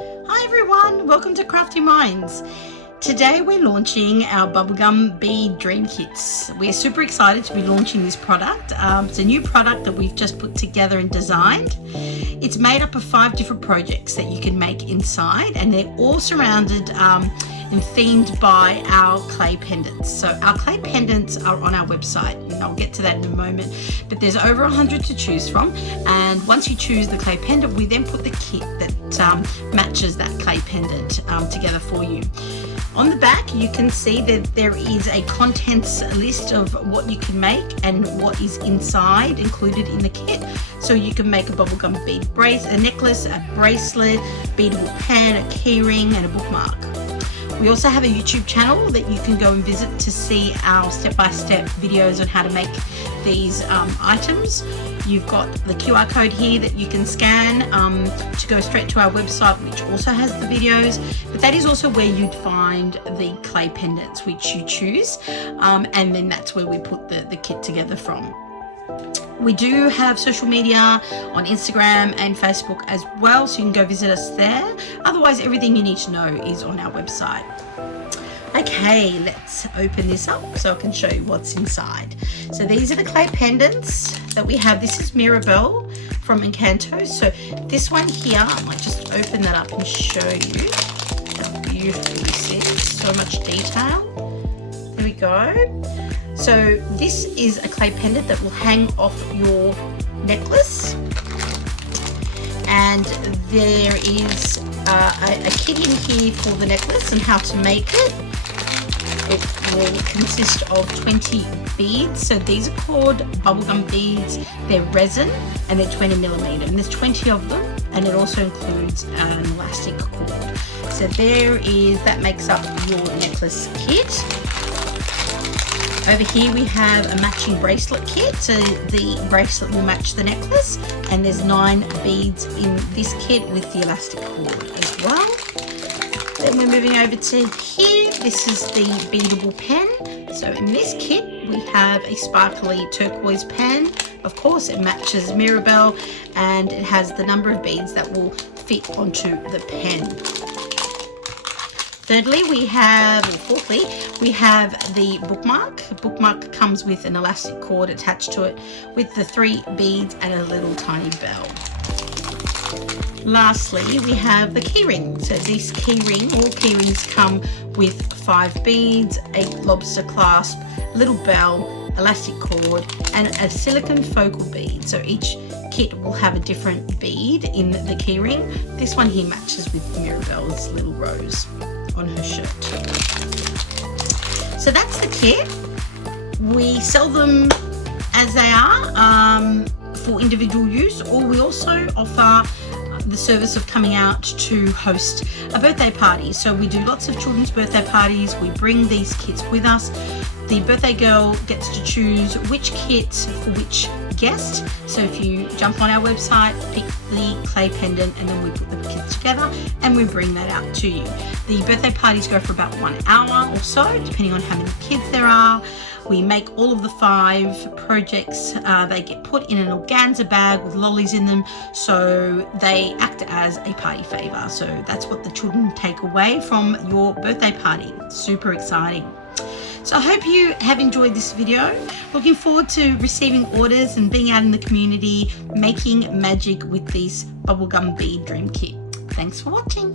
Hi everyone, welcome to Craftyminds. Today we're launching our Bubblegum Bead Dream Kits. We're super excited to be launching this product. It's a new product that we've just put together and designed. It's made up of 5 different projects that you can make inside, and they're all surrounded and themed by our clay pendants. So our clay pendants are on our website, and I'll get to that in a moment, but there's over 100 to choose from, and once you choose the clay pendant, we then put the kit that matches that clay pendant together for you. On the back you can see that there is a contents list of what you can make and what is inside included in the kit. So you can make a bubblegum bead a necklace, a bracelet, beadable pen, a keyring and a bookmark. We also have a YouTube channel that you can go and visit to see our step-by-step videos on how to make these items. You've got the QR code here that you can scan to go straight to our website, which also has the videos, but that is also where you'd find the clay pendants which you choose, and then that's where we put the kit together from. We do have social media on Instagram and Facebook as well, so you can go visit us there. Otherwise, everything you need to know is on our website. Okay, let's open this up so I can show you what's inside. So these are the clay pendants that we have. This is Mirabelle from Encanto. So this one here, I might just open that up and show you how beautiful this is. So much detail. There we go. So this is a clay pendant that will hang off your necklace, and there is a kit in here for the necklace and how to make it. It will consist of 20 beads. So these are called bubblegum beads. They're resin and they're 20mm, and there's 20 of them, and it also includes an elastic cord. So that makes up your necklace kit. Over here we have a matching bracelet kit, so the bracelet will match the necklace, and there's 9 beads in this kit with the elastic cord as well. Then we're moving over to here. This is the beadable pen. So in this kit we have a sparkly turquoise pen. Of course it matches Mirabelle, and it has the number of beads that will fit onto the pen. Fourthly, we have the bookmark. The bookmark comes with an elastic cord attached to it with the 3 beads and a little tiny bell. Lastly, we have the keyring. So this keyring, all keyrings come with 5 beads, a lobster clasp, a little bell, elastic cord, and a silicone focal bead. So each kit will have a different bead in the keyring. This one here matches with Mirabelle's little rose on her shirt. So that's the kit. We sell them as they are for individual use, or we also offer the service of coming out to host a birthday party. So we do lots of children's birthday parties. We bring these kits with us. The birthday girl gets to choose which kit for which guest. So if you jump on our website, pick the clay pendant, and then we put the kits together and we bring that out to you. The birthday parties go for about 1 hour or so, depending on how many kids there are. We make all of the 5 projects. They get put in an organza bag with lollies in them, so they act as a party favor. So that's what the children take away from your birthday party. Super exciting. So I hope you have enjoyed this video. Looking forward to receiving orders and being out in the community making magic with this Bubblegum Bead Dream Kit. Thanks for watching.